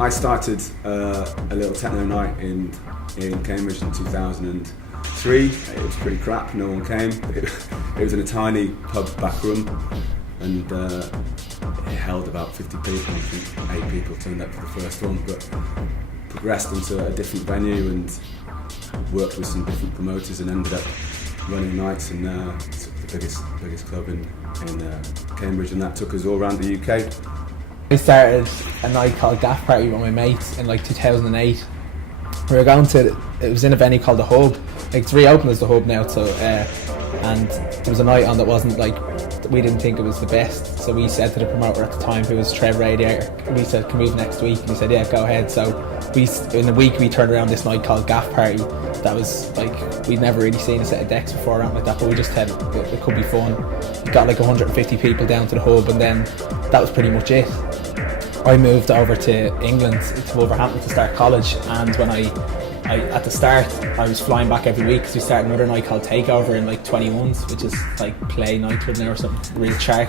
I started a little techno night in Cambridge in 2003. It was pretty crap, no one came. It was in a tiny pub back room, and it held about 50 people. I think 8 people turned up for the first one, but progressed into a different venue and worked with some different promoters and ended up running nights in the biggest club in Cambridge, and that took us all around the UK. I started a night called Gaff Party with my mates in like 2008. We were going to, it was in a venue called The Hub. Like, it's reopened as The Hub now, so and there was a night on that wasn't like, we didn't think it was the best, so we said to the promoter at the time, who was Trev Radiator, we said, can we move next week? And he said, yeah, go ahead. So in a week we turned around this night called Gaff Party. That was like, we'd never really seen a set of decks before around like that, but we just said it could be fun. We got like 150 people down to The Hub, and then that was pretty much it. I moved over to England, to Wolverhampton, to start college, and when I at the start I was flying back every week because we started another night called Takeover in like 21s, which is like Play nightclub now or something, real shark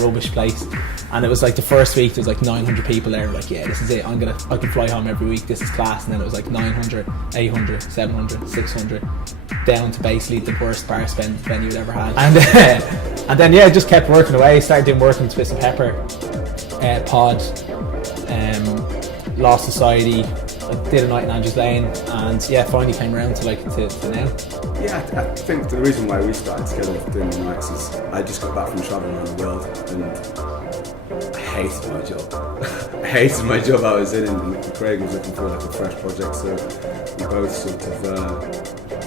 rubbish place. And it was like the first week there was like 900 people there. We're like, yeah, this is it, I can fly home every week, this is class. And then it was like 900, 800, 700, 600, down to basically the worst bar spend venue we'd ever had. And then yeah, just kept working away. Started doing work in Twist and Pepper, Pod, Law Society. I did a night in Andrews Lane, and yeah, finally came around to now. Yeah, I think the reason why we started together doing the nights is I just got back from travelling around the world, and I hated my job. I hated my job I was in, and Craig was looking for like a fresh project, so we both sort of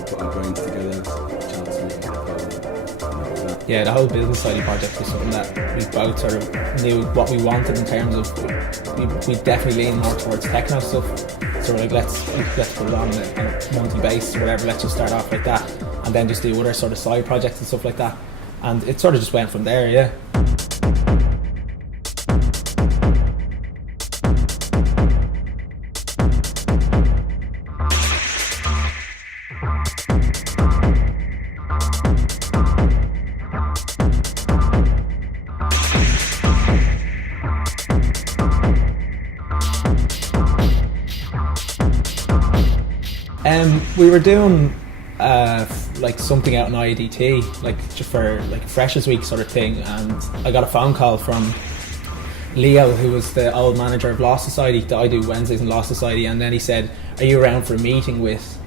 put our brains together, chance to make it. Yeah, the whole business side of the project was something that we both sort of knew what we wanted in terms of, we definitely lean more towards techno stuff. So we're like, let's put it on a monthly basis or whatever, let's just start off like that, and then just do other sort of side projects and stuff like that. And it sort of just went from there, yeah. We were doing like something out in IADT, like just for like a Freshers Week sort of thing, and I got a phone call from Leo, who was the old manager of Law Society that I do Wednesdays in Law Society, and then he said, are you around for a meeting with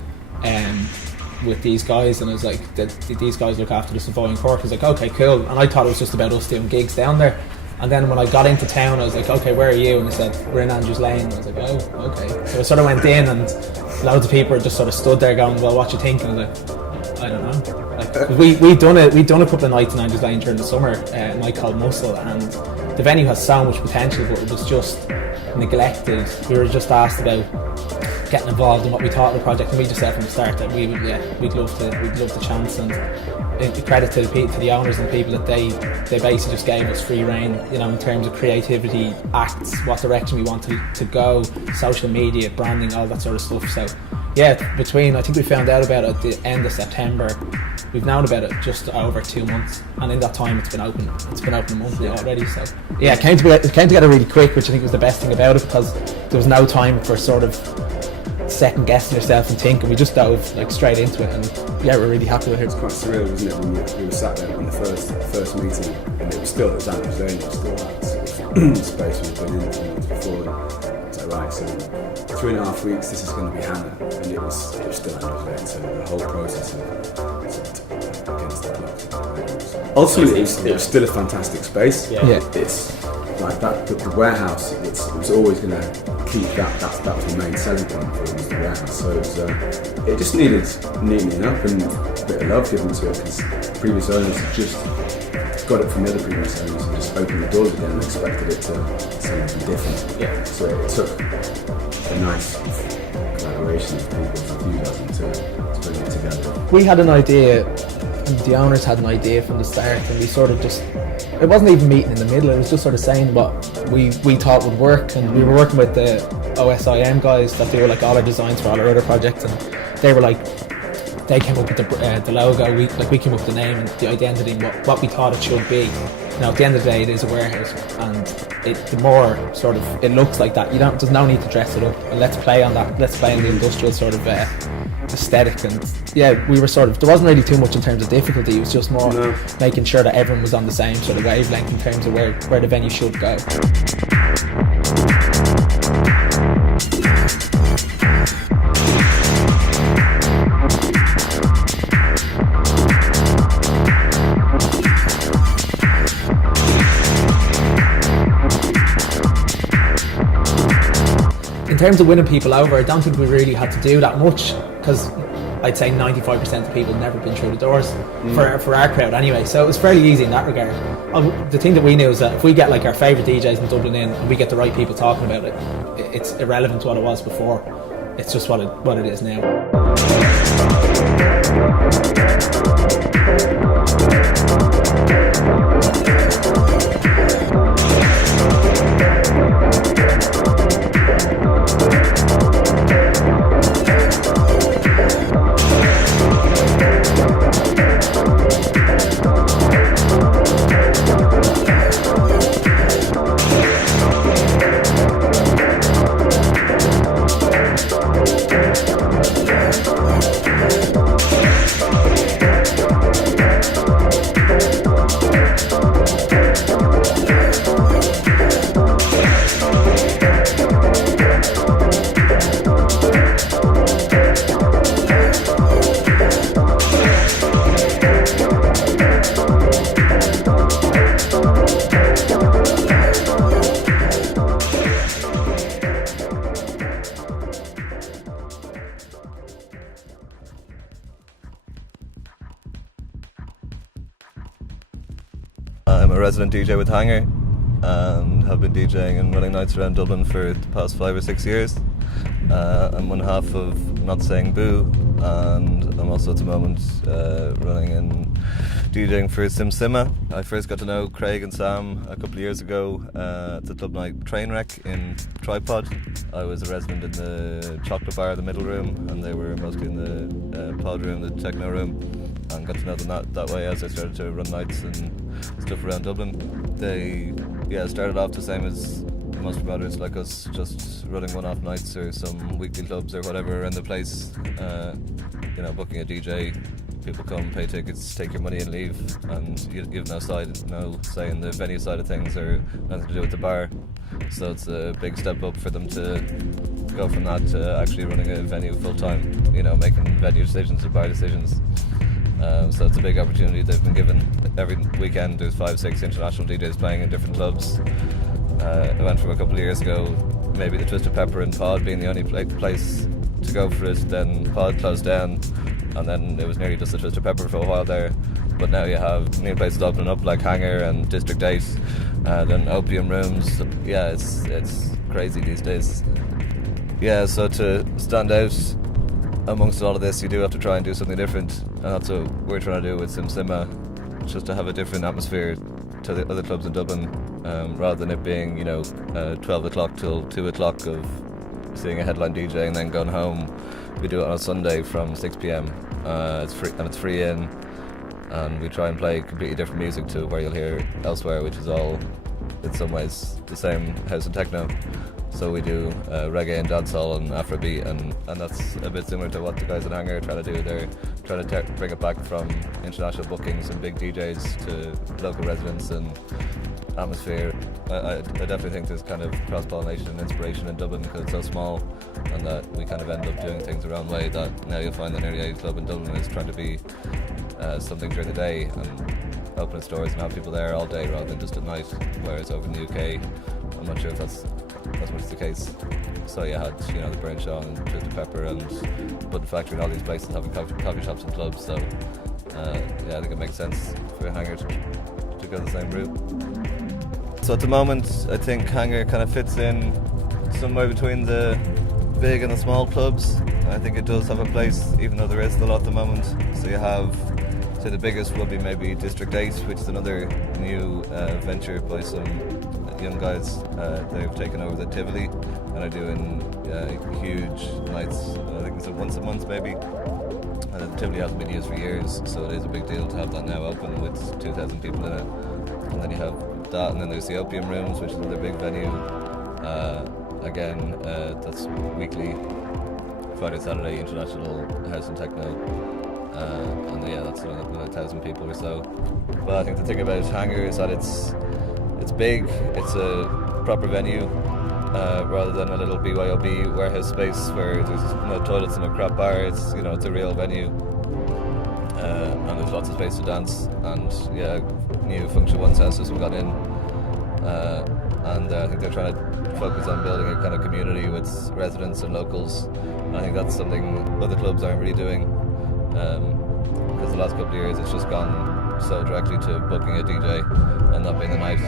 these guys? And I was like, these guys look after the Savoy Court. I was like, okay, cool. And I thought it was just about us doing gigs down there. And then when I got into town, I was like, okay, where are you? And they said, we're in Andrews Lane. And I was like, oh, okay. So I sort of went in, and loads of people just sort of stood there going, well, what you think? And I was like, I don't know. Like, we'd done a couple of nights in Andrews Lane during the summer, a night called Muscle, and the venue has so much potential, but it was just neglected. We were just asked about getting involved in what we thought of the project, and we just said from the start that we'd love the chance. And credit to the owners and the people that they basically just gave us free rein, you know, in terms of creativity, acts, what direction we wanted to go, social media, branding, all that sort of stuff. So yeah, I think we found out about it at the end of September. We've known about it just over 2 months, and in that time it's been open a month already. So yeah, it came together really quick, which I think was the best thing about it, because there was no time for sort of second guessing yourself and thinking. We just dove like straight into it, and yeah, we're really happy with it. It's quite surreal, wasn't it, when we were sat there on the first meeting, and it was still at Andrews Lane, it was still that sort of space we'd been in 2 months before. So right, so 3.5 weeks, this is going to be Hangar, and it was still Andrews Lane. So the whole process of against the blocks. Ultimately, it was still a fantastic space. Yeah. It's like that. The warehouse. It was always going to keep that. That was the main selling point for it, was the warehouse. So it just needed neatening up and a bit of love given to it, because previous owners had just got it from the other previous owners and just opened the doors again and expected it to something different. Yeah. So it took a nice collaboration of people's enthusiasm to bring it together. We had an idea, and the owners had an idea from the start, and we sort of just, it wasn't even meeting in the middle, it was just sort of saying what we thought would work. And we were working with the OSIM guys that do like all our designs for all our other projects, and they were like, they came up with the logo. We came up with the name and the identity and what we thought it should be. Now, at the end of the day, it is a warehouse, and the more sort of it looks like that, there's no need to dress it up. And let's play on that. Let's play on the industrial sort of aesthetic. And yeah, we were sort of, there wasn't really too much in terms of difficulty. It was just more making sure that everyone was on the same sort of wavelength in terms of where the venue should go. In terms of winning people over, I don't think we really had to do that much, because I'd say 95% of people have never been through the doors for our crowd anyway, so it was fairly easy in that regard. The thing that we knew is that if we get like our favourite DJs in Dublin in and we get the right people talking about it, it's irrelevant to what it was before. It's just what it is now. I'm a resident DJ with Hangar and have been DJing and running nights around Dublin for the past 5 or 6 years. I'm one half of Not Saying Boo, and I'm also at the moment running and DJing for Sim Simma. I first got to know Craig and Sam a couple of years ago at the club night Trainwreck in Tripod. I was a resident in the chocolate bar, the middle room, and they were mostly in the pod room, the techno room, and got to know them that way as I started to run nights and stuff around Dublin. They started off the same as most promoters like us, just running one-off nights or some weekly clubs or whatever around the place, booking a DJ. People come, pay tickets, take your money and leave, and you have no say in the venue side of things or nothing to do with the bar. So it's a big step up for them to go from that to actually running a venue full-time, making venue decisions and bar decisions. So it's a big opportunity they've been given. Every weekend there's 5-6 international DJs playing in different clubs. I went from a couple of years ago, maybe the Twisted Pepper and Pod being the only place to go for it, then Pod closed down, and then it was nearly just the Twisted Pepper for a while there. But now you have new places opening up like Hangar and District 8, then Opium Rooms. Yeah, it's crazy these days. Yeah, so to stand out amongst all of this, you do have to try and do something different, and that's what we're trying to do with Sim Simma, just to have a different atmosphere to the other clubs in Dublin, rather than it being 12 o'clock till 2 o'clock of seeing a headline DJ and then going home. We do it on a Sunday from 6 p.m. It's free in, and we try and play completely different music to where you'll hear elsewhere, which is all in some ways the same house and techno. So we do reggae and dancehall and Afrobeat, and that's a bit similar to what the guys at Hangar are trying to do. They're trying to bring it back from international bookings and big DJs to local residents and atmosphere. I definitely think there's kind of cross-pollination and inspiration in Dublin because it's so small, and that we kind of end up doing things our own way. That now you'll find that nearly any club in Dublin is trying to be something during the day and open its doors and have people there all day rather than just at night. Whereas over in the UK, I'm not sure if that's much the case. So you had the Burn Shaw and Twisted Pepper and Button Factory and all these places having coffee shops and clubs. So I think it makes sense for Hangar to go the same route. So at the moment, I think Hangar kind of fits in somewhere between the big and the small clubs. I think it does have a place, even though there is still at the moment. So you have, say, the biggest will be maybe District 8, which is another new venture by some young guys. They've taken over the Tivoli and are doing huge nights. I think it's once a month maybe. and it typically hasn't been used for years, so it is a big deal to have that now open with 2,000 people in it. And then you have that, and then there's the Opium Rooms, which is another big venue. Again, that's weekly, Friday, Saturday, international house and techno. And yeah, that's about 1,000 people or so. But I think the thing about Hangar is that it's big, it's a proper venue, rather than a little BYOB warehouse space where there's no toilets and no crap bar. It's, you know, it's a real venue, and there's lots of space to dance. And yeah, new Function One sound system got in, and I think they're trying to focus on building a kind of community with residents and locals. And I think that's something other clubs aren't really doing, because the last couple of years it's just gone so directly to booking a DJ and not being the night.